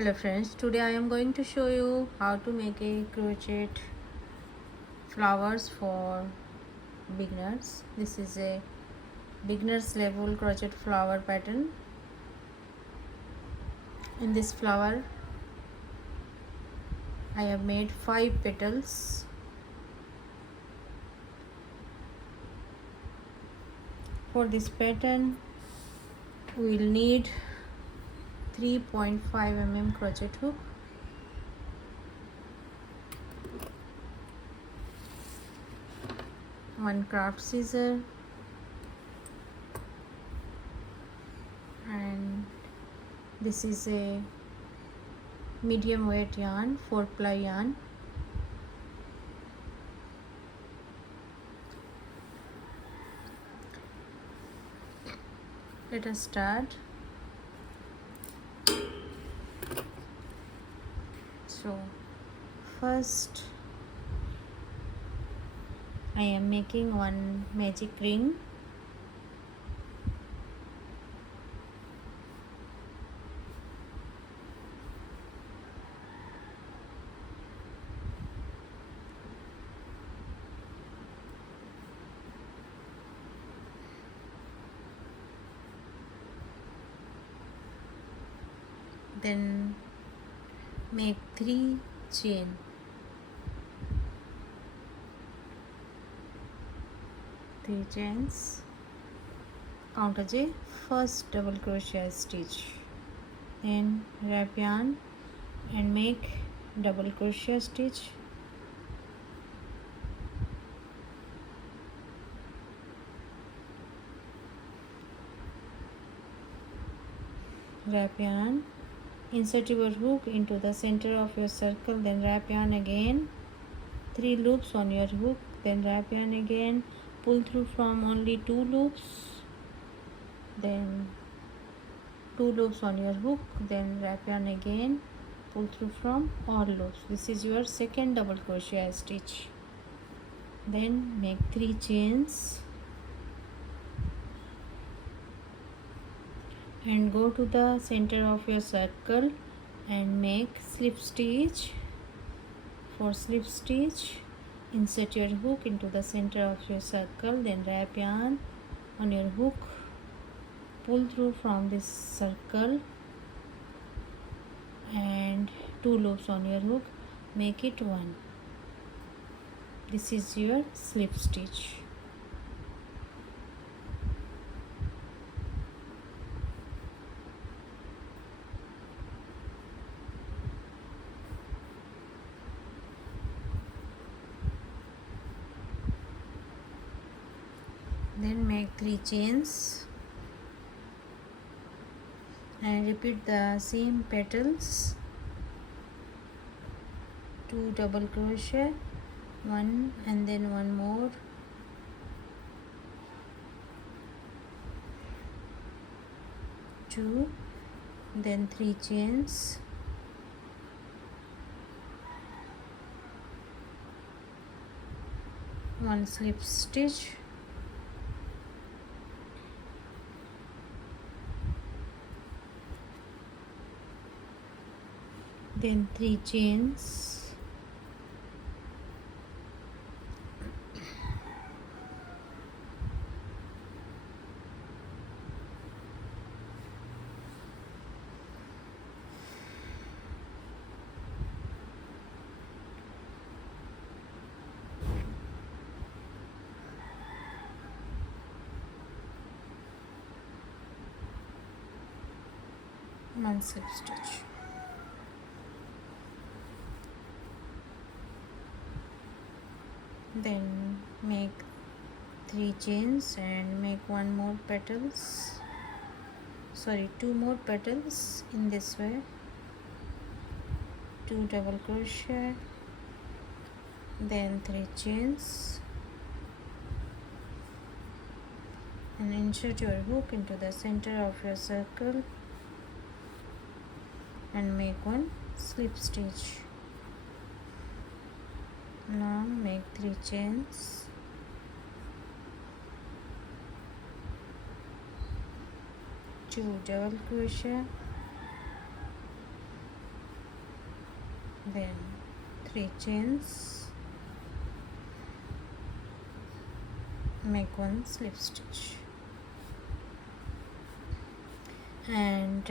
Hello friends, today I am going to show you how to make a crochet flowers for beginners. This is a beginners level crochet flower pattern. In this flower I have made 5 petals. For this pattern we will need 3.5 mm crochet hook, one craft scissor, and this is a medium weight yarn, 4-ply yarn. Let us start. So first I am making one magic ring. Then make 3 chain. Three chains. Count as a first double crochet stitch. Then wrap yarn and make double crochet stitch. Wrap yarn. Insert your hook into the center of your circle, then wrap yarn again, 3 loops on your hook, then wrap yarn again, pull through from only 2 loops, then 2 loops on your hook, then wrap yarn again, pull through from all loops. This is your second double crochet stitch. Then make 3 chains and go to the center of your circle and make slip stitch. For slip stitch, insert your hook into the center of your circle, then wrap yarn on your hook, pull through from this circle and 2 loops on your hook, make it 1. This is your slip stitch. Then make 3 chains and repeat the same petals. 2 double crochet, 1 and then 1 more, 2, then 3 chains, one slip stitch, then 3 chains, one slip stitch. Then make 3 chains and make 1 more petals, 2 more petals in this way, 2 double crochet, then 3 chains and insert your hook into the center of your circle and make 1 slip stitch. Now make 3 chains, 2 double crochet, then 3 chains, make one slip stitch, and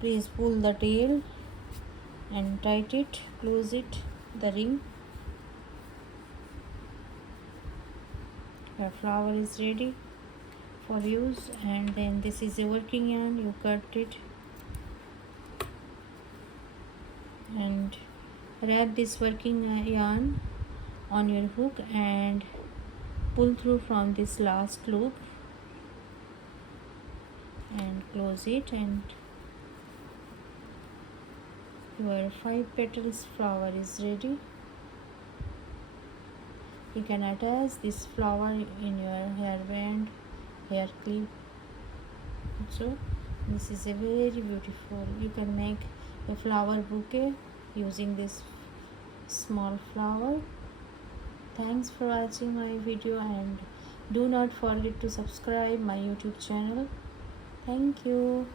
please pull the tail and tight it, close it, the ring. Your flower is ready for use. And then this is a working yarn, you cut it and wrap this working yarn on your hook and pull through from this last loop and close it, and your 5 petals flower is ready. You can attach this flower in your hairband, hair clip. So this is a very beautiful. You can make a flower bouquet using this small flower. Thanks for watching my video, and do not forget to subscribe my YouTube channel. Thank you.